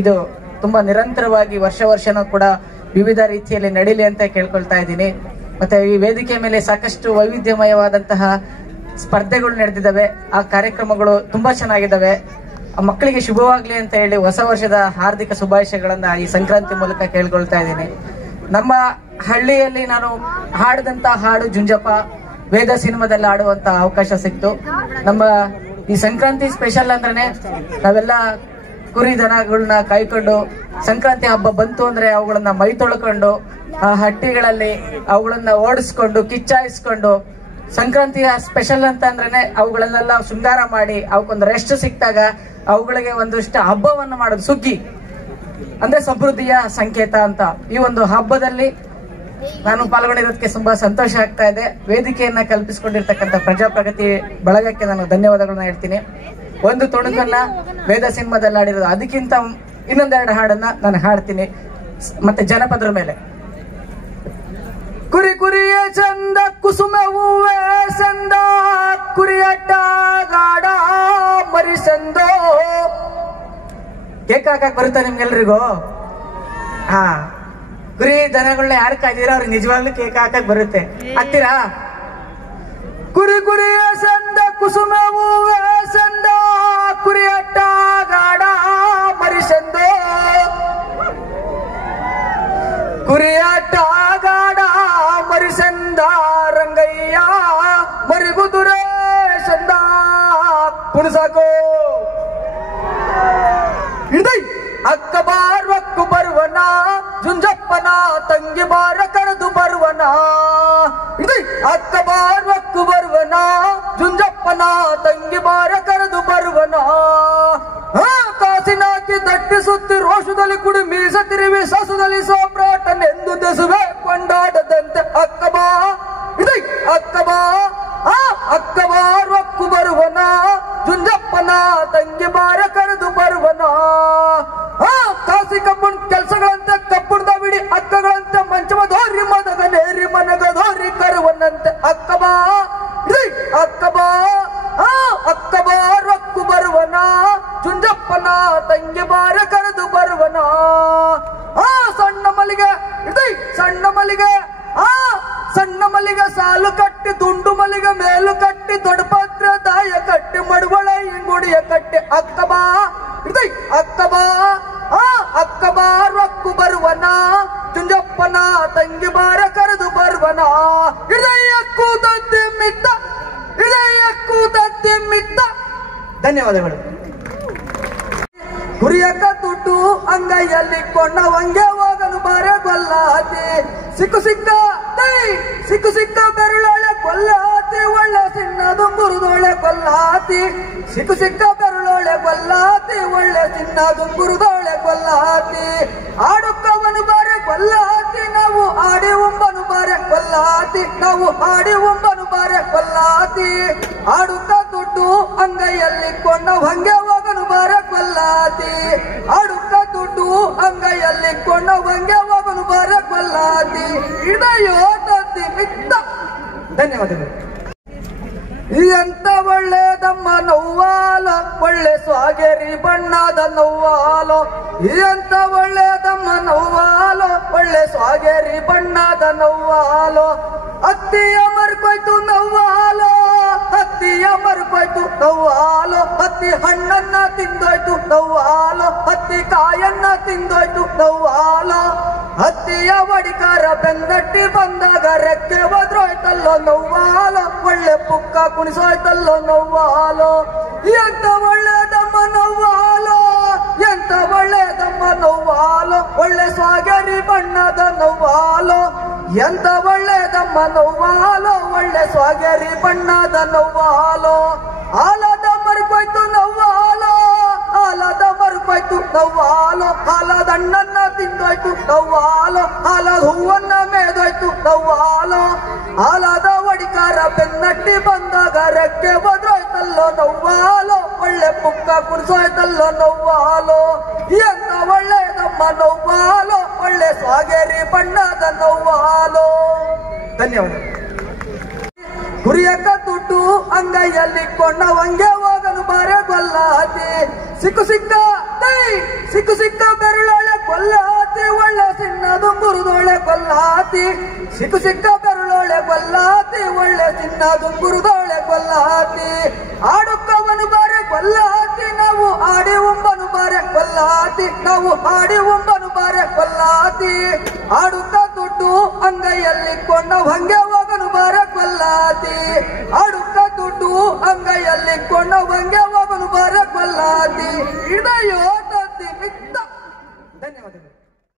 ಇದು ತುಂಬಾ ನಿರಂತರವಾಗಿ ವರ್ಷನೂ ಕೂಡ ವಿವಿಧ ರೀತಿಯಲ್ಲಿ ನಡೀಲಿ ಅಂತ ಕೇಳ್ಕೊಳ್ತಾ ಇದ್ದೀನಿ. ಮತ್ತೆ ಈ ವೇದಿಕೆ ಮೇಲೆ ಸಾಕಷ್ಟು ವೈವಿಧ್ಯಮಯವಾದಂತಹ ಸ್ಪರ್ಧೆಗಳು ನಡೆದಿದ್ದಾವೆ. ಆ ಕಾರ್ಯಕ್ರಮಗಳು ತುಂಬಾ ಚೆನ್ನಾಗಿದ್ದಾವೆ. ಮಕ್ಕಳಿಗೆ ಶುಭವಾಗ್ಲಿ ಅಂತ ಹೇಳಿ ಹೊಸ ವರ್ಷದ ಹಾರ್ದಿಕ ಶುಭಾಶಯಗಳನ್ನ ಈ ಸಂಕ್ರಾಂತಿ ಮೂಲಕ ಕೇಳ್ಕೊಳ್ತಾ ಇದ್ದೀನಿ. ನಮ್ಮ ಹಳ್ಳಿಯಲ್ಲಿ ನಾನು ಹಾಡಿದಂತ ಹಾಡು ಜುಂಜಪ್ಪ ವೇದ ಸಿನಿಮಾದಲ್ಲಿ ಆಡುವಂತ ಅವಕಾಶ ಸಿಕ್ತು. ನಮ್ಮ ಈ ಸಂಕ್ರಾಂತಿ ಸ್ಪೆಷಲ್ ಅಂದ್ರೇನೆ ನಾವೆಲ್ಲ ಕುರಿ ದನಗಳನ್ನ ಕಾಯ್ಕೊಂಡು ಸಂಕ್ರಾಂತಿ ಹಬ್ಬ ಬಂತು ಅಂದ್ರೆ ಅವುಗಳನ್ನ ಮೈ ತೊಳ್ಕೊಂಡು ಆ ಹಟ್ಟಿಗಳಲ್ಲಿ ಅವುಗಳನ್ನ ಓಡಿಸ್ಕೊಂಡು ಕಿಚ್ಚಾಯಿಸ್ಕೊಂಡು ಸಂಕ್ರಾಂತಿಯ ಸ್ಪೆಷಲ್ ಅಂತ ಅಂದ್ರೇನೆ ಅವುಗಳನ್ನೆಲ್ಲ ಶೃಂಗಾರ ಮಾಡಿ ಅವಕ್ಕೊಂದು ರೆಸ್ಟ್ ಸಿಕ್ತಾಗ ಅವುಗಳಿಗೆ ಒಂದಷ್ಟು ಹಬ್ಬವನ್ನು ಮಾಡೋದು. ಸುಗ್ಗಿ ಅಂದ್ರೆ ಸಮೃದ್ಧಿಯ ಸಂಕೇತ ಅಂತ ಈ ಒಂದು ಹಬ್ಬದಲ್ಲಿ ನಾನು ಪಾಲ್ಗೊಂಡಿರೋದಕ್ಕೆ ತುಂಬಾ ಸಂತೋಷ ಆಗ್ತಾ ಇದೆ. ವೇದಿಕೆಯನ್ನ ಕಲ್ಪಿಸಿಕೊಂಡಿರ್ತಕ್ಕಂಥ ಪ್ರಜಾಪ್ರಗತಿ ಬಳಗಕ್ಕೆ ನಾನು ಧನ್ಯವಾದಗಳನ್ನ ಹೇಳ್ತೀನಿ. ಒಂದು ತುಣುಕನ್ನ ವೇದ ಸಿನಿಮಾದಲ್ಲಿ ಆಡಿರೋದು, ಅದಕ್ಕಿಂತ ಇನ್ನೊಂದೆರಡು ಹಾಡನ್ನ ನಾನು ಹಾಡ್ತೀನಿ. ಮತ್ತೆ ಜನಪದರ ಮೇಲೆ ಕುರಿ ಕುರಿಯ ಚಂದ ಕುಸುಮ ಹೂವೇ ಸಂದ ಕುರಿಯಟ್ಟ ಗಾಡ ಮರಿ ಸಂದೋ. ಕೇಕ್ ಹಾಕಕ್ ಬರುತ್ತೆ ನಿಮ್ಗೆಲ್ರಿಗೂ? ಹಾ, ಕುರಿ ದನಗಳನ್ನ ಯಾರು ಕಾಯ್ದಿರೋ ಅವ್ರಿಗೆ ನಿಜವಾಗ್ಲೂ ಕೇಕ್ ಹಾಕಕ್ ಬರುತ್ತೆ. ಹಾಕ್ತೀರಾ? ಕುರಿ ಕುರಿಯ ಸಂದ ಕುಸುಮ ಹೂವೇ ಸಂದ ಕುರಿಯಟ್ಟ ಗಾಡ ಮರಿ ಸಂದೋ. ಕುರಿಯಾಟ ಗಾಡ ಮರಿಸಂದ ರಂಗಯ್ಯ ಮರಿಗುದುರೆ ಸಂದ ಕುಣಿಸಾಕೋ. ಇಡೈ ಅಕ್ಕ ಬಾರ್ವಕ್ಕು ಬರುವನ ಜುಂಜಪ್ಪನ ತಂಗಿ ಬಾರ ಕರೆದು ಬರುವನ. ಇಡೈ ಅಕ್ಕ ಬಾರ್ವಕ್ಕು ಬರುವನ ಜುಂಜಪ್ಪನ ತಂಗಿ ಬಾರ ಕರೆದು ಬರುವನ. ಕಾಸಿನಾಕಿ ದಟ್ಟಿ ಸುತ್ತಿ ರೋಷದಲ್ಲಿ ಕುಡಿ ಮೀಸ ತಿರುವಿ ಸಸುದಲ್ಲಿ ಸೋಪ್ರಾಟನೆಂದು ದೆಸುವೆ ಕೊಂಡಾಡದಂತೆ ಅಕ್ಕ ಬಾ. ಇಡೈ ಅಕ್ಕ ಬಾ ಅಕ್ಕ ಬಾರ್ವಕ್ಕು ಬರುವನ ಜುಂಜಪ್ಪನ ತಂಗಿ ಬಾರ ಕರೆದು ಬರುವನ. ಕಾಸಿ ಕಬ್ಬುಣ್ ಕೆಲ್ಸಗಳಂತೆ ಕಬ್ಬುಣದ ಬಿಡಿ ಅಕ್ಕಗಳಂತೆ ಮಂಚಮ ಧೋರಿ ಮದಗ ನೇರಿ ಮನಗ ಧೋರಿ ಕರುವನಂತೆ ಅಕ್ಕ ಬಾ. ಇಡೈ ಅಕ್ಕ ಬಾ ಅಕ್ಕ ಬಾರ್ವಕ್ಕು ಬರುವನ ಜುಂಜಪ್ಪನ ತಂಗಿ ಬಾರ ಕರೆದು ಬರುವನ. ಸಣ್ಣ ಮಲ್ಲಿಗೆ ಇಡೈ ಸಣ್ಣ ಮಲ್ಲಿಗೆ ಸಣ್ಣ ಮಲ್ಲಿಗೆ ಸಾಲು ಕಟ್ಟಿ ದುಂಡು ಮಲ್ಲಿಗೆ ಮೇಲು ಕಟ್ಟಿ ದೊಡ್ಡಪತ್ರ ದಾಯ ಕಟ್ಟಿ ಮಡುವಳ ಇಂಗುಡಿಯ ಕಟ್ಟಿ ಅಕ್ಕ ಬಾ. ಇಡೈ ಅಕ್ಕ ಬಾ ಅಕ್ಕ ಬಾರ್ವಕ್ಕು ಬರುವನ ಜುಂಜಪ್ಪನ ತಂಗಿ ಬಾರ ಕರೆದು ಬರುವನ. ಇಡೈಯಕ್ಕೂ ತತ್ತಿ ಮಿತ್ತ ಇಡೈಯಕ್ಕೂ ತತ್ತಿ ಮಿತ್ತ. ಧನ್ಯವಾದಗಳು. ಕುರಿಯಕ್ಕ ದುಡ್ಡು ಅಂಗೈಯಲ್ಲಿ ಕೊಂಡವಂಗೆ ಹೋಗನು ಬಾರೆ ಗೊಲ್ಲಾತಿ. ಸಿಕ್ಕು ಸಿಕ್ಕ ಸಿಕ್ಕು ಸಿಕ್ಕ ಬೆರಳೊಳೆ ಕೊಲ್ಲಾತಿ ಒಳ್ಳೆ ಸಿನ್ನದು ಮುರಿದೊಳೆ ಕೊಲ್ಲಾತಿ. ಸಿಕ್ಕು ಸಿಕ್ಕ ಬೆರಳೊಳೆ ಕೊಲ್ಲಾತಿ ಒಳ್ಳೆ ಸಿನ್ನದು ಮುರಿದೊಳೆ ಕೊಲ್ಲಾತಿ. ಆಡುಕ್ಕವನು ಬಾರೆ ಕೊಲ್ಲಾತಿ ನಾವು ಆಡಿ ಉಂಬನು ಬಾರೆ ಕೊಲ್ಲಾತಿ ನಾವು ಆಡಿ ಉಂಬನು ಬಾರೆ ಕೊಲ್ಲಾತಿ. ಆಡುತ್ತ ದುಡ್ಡು ಅಂಗೈಯಲ್ಲಿ ಕೊಂಡ ಹಂಗೆ ಹೋಗನು ಬಾರೆ ಕೊಲ್ಲಾತಿ. ಆಡುತ್ತ ದುಡ್ಡು ಅಂಗೈಯಲ್ಲಿ ಕೊಂಡ ಹಂಗೆ ಹೋಗನು ಬಾರೆ ಕೊಲ್ಲಾತಿ. ಇದೆಯೋ ತತ್ತಿ ಮಿತ್ತ. ಧನ್ಯವಾದಗಳು. ಎಂತ ಒಳ್ಳೆದಮ್ಮ ನವ್ವಾಲ ಒಳ್ಳೆ ಸ್ವಾಗೇರಿ ಬಣ್ಣದ ನವ್ವಾಲೋ. ಎಂತ ಒಳ್ಳೆದಮ್ಮ ನವ್ವಾಲೋ ಒಳ್ಳೆ ಸ್ವಾಗೇರಿ ಬಣ್ಣದ ನವ್ವಾಲೋ. ಹತ್ತಿಯ ಮರ್ಕೋಯ್ತು ನವ್ವಾಲೋ ಹತ್ತಿಯ ಮರ್ಕೋಯ್ತು ನವ್ವಾಲೋ. ಹತ್ತಿ ಹಣ್ಣನ್ನ ತಿಂದೋಯ್ತು ನವ್ವಾಲೋ ಹತ್ತಿ ಕಾಯನ್ನ ತಿಂದೋಯ್ತು ನವ್ವಾಲೋ. ಹತ್ತಿಯ ಒಡಿಕಾರ ಬೆನ್ನಟ್ಟಿ ಬಂದಾಗ ರೆಕ್ಕೆ ಒದ್ರೋಯ್ತಲ್ಲೋ ನವ್ವಾಲೋ. ಒಳ್ಳೆ ಪುಕ್ಕ ಕುಣಿಸೋಯ್ತಲ್ಲೋ ನವ್ವಾಲೋ. ಎಂತ ಒಳ್ಳೆದಮ್ಮ ನವ್ವಾಲೋ ಎಂತ ಒಳ್ಳೆದಮ್ಮ ನವ್ವಾಲೋ ಒಳ್ಳೆ ಸ್ವಾಗೇರಿ ಬಣ್ಣದ ನವ್ವಾಲೋ. ಎಂತ ಒಳ್ಳೆದಮ್ಮ ನವ್ವಾಲೋ ಒಳ್ಳೆ ಸ್ವಾಗೇರಿ ಬಣ್ಣದ ನವ್ವಾಲೋ. ಆಲದ ಮರ್ಕೋಯ್ತು ನವ್ವಾಲೋ ಆಲದ ಮರ್ಕೋಯ್ತು ನವ್ವಾಲೋ. ಆಲದ ಹಣ್ಣನ್ನ ತಿಂದೋಯ್ತು ನವ್ವಾಲೋ. ಆಲದ ಹೂವನ್ನ ಮೇದೋಯ್ತು ನವ್ವಾಲೋ. ಆಲದ ಒಡಿಕಾರ ಬೆನ್ನಟ್ಟಿ ಬಂದಾಗ ರೆಕ್ಕೆ ಬದ್ರೋಯ್ತಲ್ಲೋ ನವ್ವಾಲೋ. ಒಳ್ಳೆ ಪುಕ್ಕ ಕುಡಿಸೋಯ್ತಲ್ಲೋ ನವ್ವಾಲೋ. ಎಂತ ಒಳ್ಳೆದಮ್ಮ ನವ್ವಾಲೋ ಒಳ್ಳೆ ಸ್ವಾಗೇರಿ ಬಣ್ಣದ ನವ್ವಾಲೋ. ಧನ್ಯವಾದ. ಕುರಿಯಕ್ಕ ದುಡ್ಡು ಅಂಗೈಯಲ್ಲಿ ಕೊಂಡವಂಗೆ ಹೋಗನು ಬಾರೆ ಗೊಲ್ಲಾತಿ. ಸಿಕ್ಕು ಸಿಕ್ಕ ಸಿಕ್ಕ ಬೆರಳೊಳೆ ಕೊಲ್ಲಾತಿ ಒಳ್ಳೆ ಸಿನ್ನ ದುಂಗುರುದೊಳೆ ಕೊಲ್ಲಾತಿ ಸಿಕ್ಕ ಬೆರಳೊಳೆ ಕೊಲ್ಲಾತಿ ಒಳ್ಳೆ ಸಿನ್ನ ದುಂಗುರುದೊಳೆ ಕೊಲ್ಲಾತಿ ಆಡುಕ್ಕವನು ಬಾರೆ ಕೊಲ್ಲಾತಿ ನಾವು ಆಡಿ ಉಂಬನು ಬಾರೆ ಕೊಲ್ಲಾತಿ ನಾವು ಆಡಿ ಉಂಬನು ಬಾರೆ ಕೊಲ್ಲಾತಿ ಆಡುತ್ತ ದುಡ್ಡು ಅಂಗೈಯಲ್ಲಿ ಕೊಂಡ ಹಂಗೆ ಹೋಗನು ಬಾರೆ ಕೊಲ್ಲಾತಿ